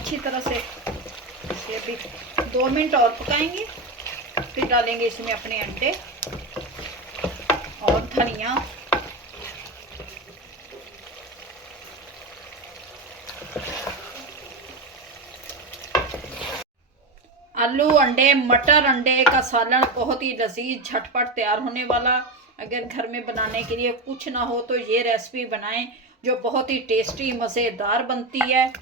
अच्छी तरह से इसे अभी 2 मिनट और पकाएंगे। फिर डालेंगे इसमें अपने अंडे और धनिया। आलू अंडे मटर अंडे का सालन बहुत ही लजीज झटपट तैयार होने वाला। अगर घर में बनाने के लिए कुछ ना हो तो ये रेसिपी बनाएं, जो बहुत ही टेस्टी मज़ेदार बनती है।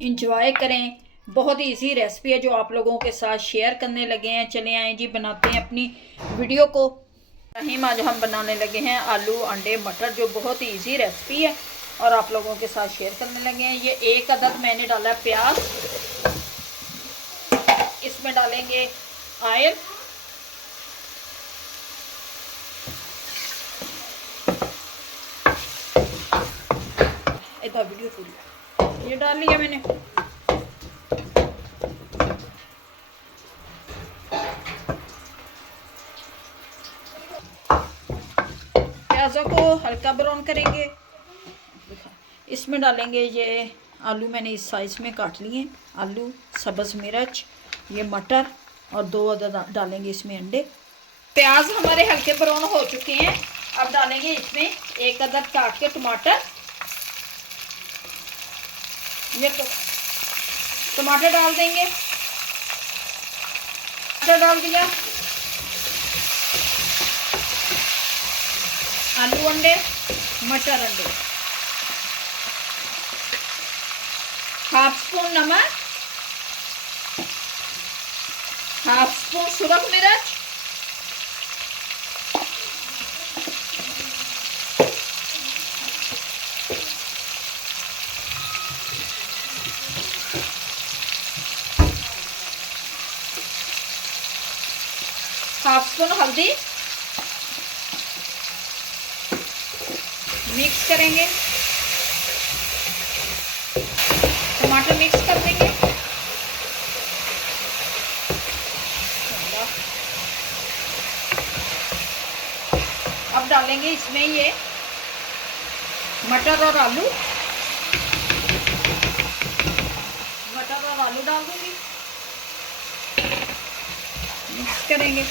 इंजॉय करें। बहुत ही इजी रेसिपी है जो आप लोगों के साथ शेयर करने लगे हैं। चले आए जी, बनाते हैं अपनी वीडियो को। आज हम बनाने लगे हैं आलू अंडे मटर, जो बहुत ही इजी रेसिपी है और आप लोगों के साथ शेयर करने लगे हैं। ये 1 अदद मैंने डाला है प्याज। इसमें डालेंगे ऑयल, इधर वीडियो पूरी ये डाल लिया मैंने। प्याजों को हल्का ब्राउन करेंगे। इसमें डालेंगे ये आलू, मैंने इस साइज में काट लिए आलू, सब्ज़ मिर्च, ये मटर और 2 अदद डालेंगे इसमें अंडे। प्याज हमारे हल्के ब्राउन हो चुके हैं। अब डालेंगे इसमें 1 अदद काट के टमाटर। ये टमाटर डाल देंगे। टमाटर डाल दिया। आलू अंडे मटर अंडे, 1/2 स्पून नमक, 1/2 स्पून सुरख मिर्च, हाफ स्पून हल्दी। मिक्स करेंगे। टमाटर मिक्स कर देंगे। अब डालेंगे इसमें ये मटर और आलू। मटर और आलू डाल दूंगी। मिक्स करेंगे।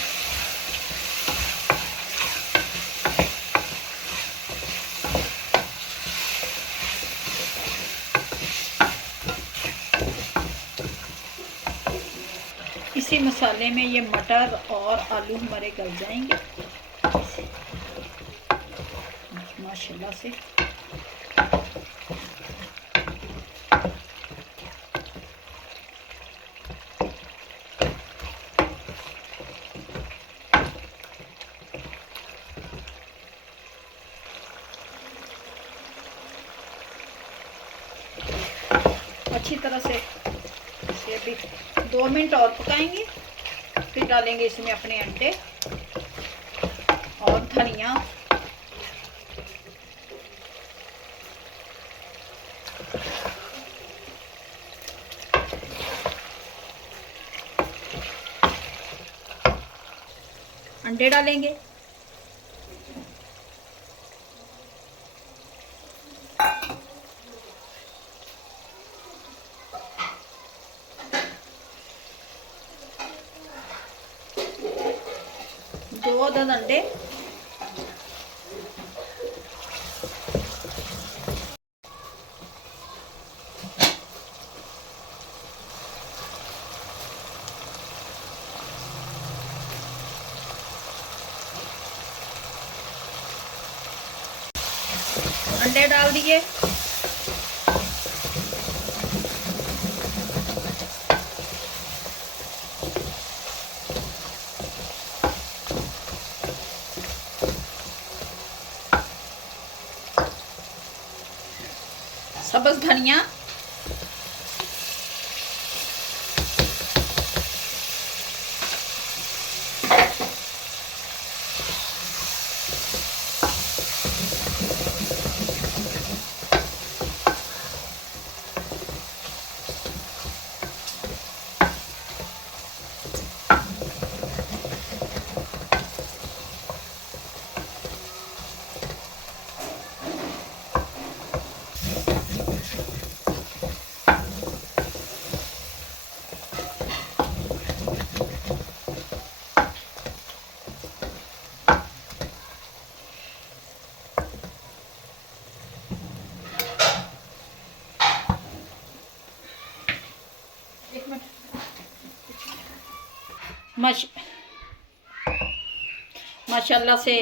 इसी मसाले में ये मटर और आलू हमारे गल जाएंगे माशाल्लाह से। अच्छी तरह से इसे अभी 2 मिनट और पकाएंगे। फिर डालेंगे इसमें अपने अंडे और धनिया। अंडे डालेंगे। दो अदद अंडे। अंडे डाल दिए। सब्ज़ धनिया, माशाल्लाह से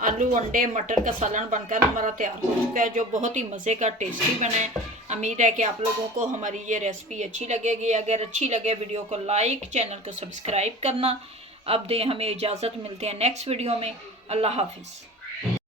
आलू अंडे मटर का सालन बनकर हमारा तैयार हो चुका है, जो बहुत ही मज़े का टेस्टी बना है। उम्मीद है कि आप लोगों को हमारी ये रेसिपी अच्छी लगेगी। अगर अच्छी लगे वीडियो को लाइक, चैनल को सब्सक्राइब करना। अब दें हमें इजाज़त, मिलते हैं नेक्स्ट वीडियो में। अल्लाह हाफिज़।